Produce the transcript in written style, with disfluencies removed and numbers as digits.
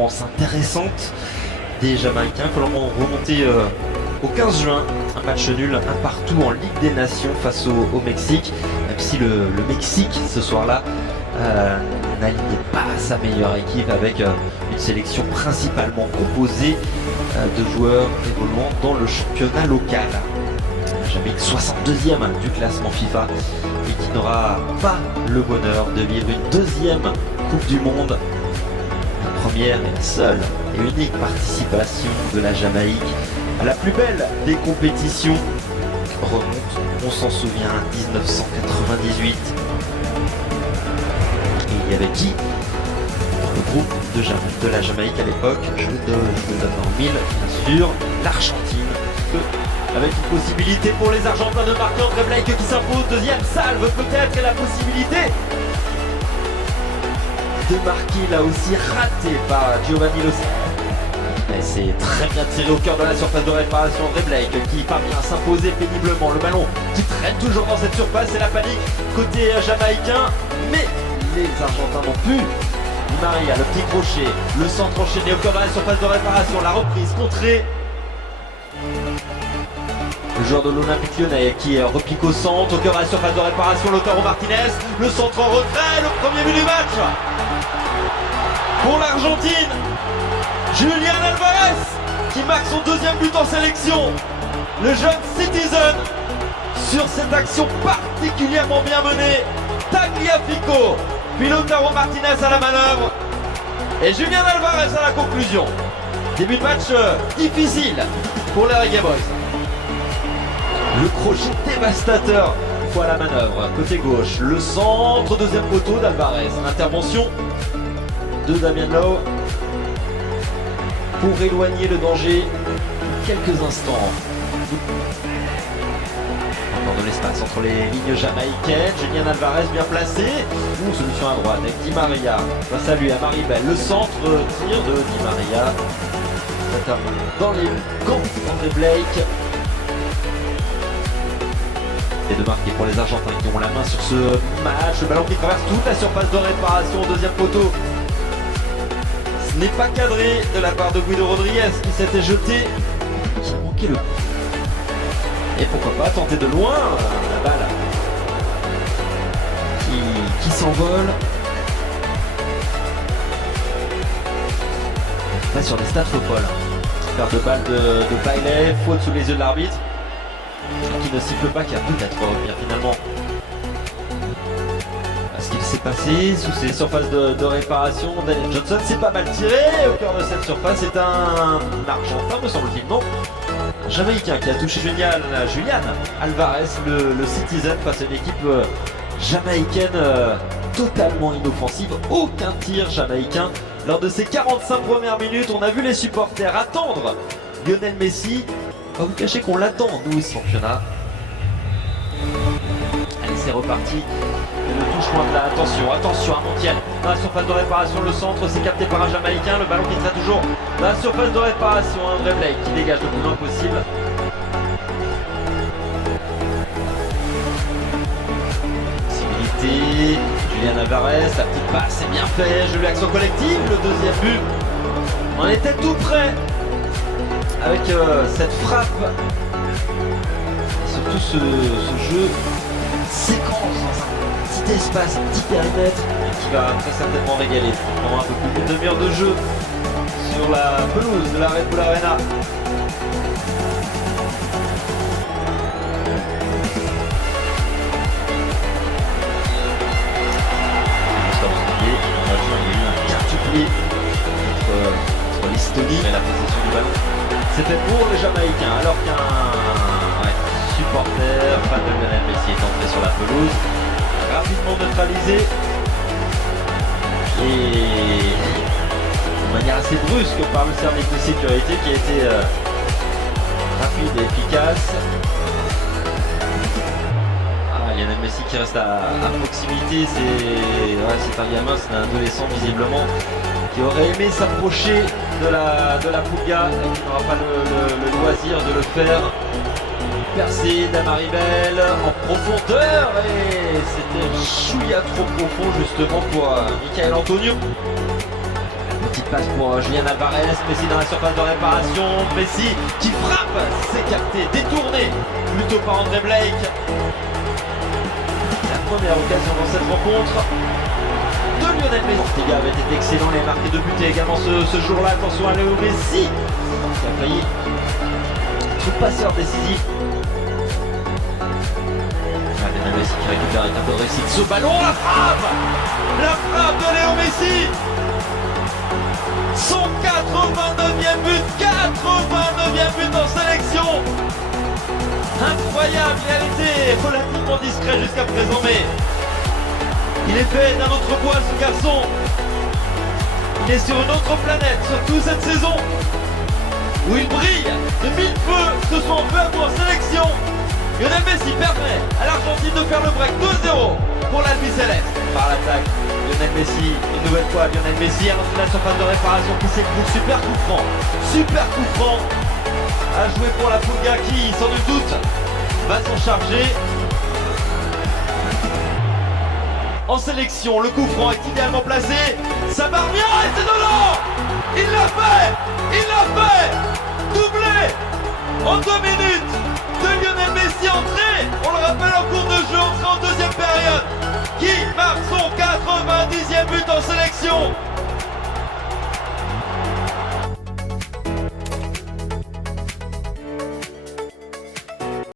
performance intéressante des Jamaïcains que l'on remonté au 15 juin, un match nul, un partout en Ligue des Nations face au Mexique, même si le Mexique ce soir-là n'alignait pas sa meilleure équipe avec une sélection principalement composée de joueurs évoluant dans le championnat local. Jamaïque 62e du classement FIFA et qui n'aura pas le bonheur de vivre une deuxième Coupe du Monde. La première et la seule et unique participation de la Jamaïque à la plus belle des compétitions remonte, on s'en souvient, 1998. Et il y avait qui dans le groupe de la Jamaïque à l'époque? Je vous donne en mille, bien sûr, l'Argentine, avec une possibilité pour les Argentins de marquer. André Blake qui s'impose, deuxième salve peut-être, et la possibilité de marquer là aussi raté par Giovanni Lo Celso. Et c'est très bien tiré au cœur de la surface de réparation. André Blake qui parvient à s'imposer péniblement. Le ballon qui traîne toujours dans cette surface, et la panique côté jamaïcain, mais les Argentins n'ont plus. Di Maria, le petit crochet, le centre enchaîné au cœur de la surface de réparation, la reprise contrée. Le joueur de l'Olympique Lyonnais qui repique au centre, au cœur de la surface de réparation, Lautaro Martinez, le centre en retrait, le premier but du match pour l'Argentine. Julián Álvarez qui marque son deuxième but en sélection. Le jeune Citizen sur cette action particulièrement bien menée. Tagliafico, puis Lautaro Martinez à la manœuvre et Julián Álvarez à la conclusion. Début de match difficile pour les Reggae Boys. Le crochet dévastateur fois la manœuvre. Côté gauche, le centre, deuxième poteau d'Alvarez. L'intervention de Damien Lowe pour éloigner le danger quelques instants. Encore de l'espace entre les lignes jamaïcaines. Julián Álvarez bien placé. Solution à droite avec Di Maria. Face à lui, à Maribel. Le centre tir de Di Maria. Dans les gants d'André Blake. Et de marquer pour les Argentins qui ont la main sur ce match. Le ballon qui traverse toute la surface de réparation. Deuxième poteau. Ce n'est pas cadré de la part de Guido Rodriguez qui s'était jeté, qui a manqué le coup. Et pourquoi pas tenter de loin la balle qui s'envole. Là sur les stats football. Perte de balle de Bailey, faute sous les yeux de l'arbitre. Qui ne siffle pas, qui a peut-être revenir finalement. Ce qu'il s'est passé sous ces surfaces de réparation. Daniel Johnson s'est pas mal tiré au cœur de cette surface. C'est un Argentin, me semble-t-il, non? Un Jamaïcain qui a touché Julián Álvarez, le Citizen, face à une équipe jamaïcaine totalement inoffensive. Aucun tir jamaïcain lors de ces 45 premières minutes. On a vu les supporters attendre Lionel Messi. Pas vous cacher qu'on l'attend, nous, aussi, championnat. Allez, c'est reparti. Et le touche loin de là. Attention à Montiel. Dans la surface de réparation, le centre, c'est capté par un Jamaïcain. Le ballon qui traite toujours dans la surface de réparation. André Blake qui dégage le plus loin possible. Possibilité. Julián Álvarez, la petite passe, c'est bien fait. Jolie action collective. Le deuxième but. On était tout près. Avec cette frappe et surtout ce jeu séquence dans un petit espace, un petit périmètre qui va très certainement régaler. On aura un peu plus d'une demi-heure de jeu sur la pelouse de la Red Bull Arena. Il y a eu un quintuplé entre l'Estonie et la possession du ballon. C'était pour les Jamaïcains, alors qu'un supporter, fan de Lionel Messi, est entré sur la pelouse, rapidement neutralisé et de manière assez brusque par le service de sécurité qui a été rapide et efficace. Lionel Messi qui reste à proximité, c'est un gamin, c'est un adolescent visiblement qui aurait aimé s'approcher de la Pulga et qui n'aura pas le loisir de le faire. Percé d'Amaribel en profondeur et c'était chouïa trop profond justement pour Michael Antonio. La petite passe pour Julian Alvarez, Messi dans la surface de réparation, Messi qui frappe, c'est capté, détourné plutôt par André Blake. La première occasion dans cette rencontre de Lionel Messi. Ortega avait été excellent, il a marqué 2 buts également ce jour-là. Attention à Léo Messi qui a failli être passeur décisif. Lionel Messi qui récupère avec un peu de réussite ce ballon, la frappe de Léo Messi, son 89e but, 89e but en sélection. Incroyable, il a été relativement discret jusqu'à présent, mais il est fait d'un autre poil ce garçon. Il est sur une autre planète, surtout cette saison où il brille de mille feux, que ce soit en peu ou en sélection. Lionel Messi permet à l'Argentine de faire le break 2-0 pour l'Albiceleste. Par l'attaque, Lionel Messi, une nouvelle fois Lionel Messi à l'entrée de la surface de réparation qui s'écoule, super coup franc à jouer pour la Pulga qui, sans nul doute, va s'en charger. En sélection, le coup franc est idéalement placé, ça barre bien et c'est dedans. Il l'a fait, doublé en 2 minutes de Lionel Messi, entré, on le rappelle en cours de jeu, entré en deuxième période, qui marque son 90e but en sélection.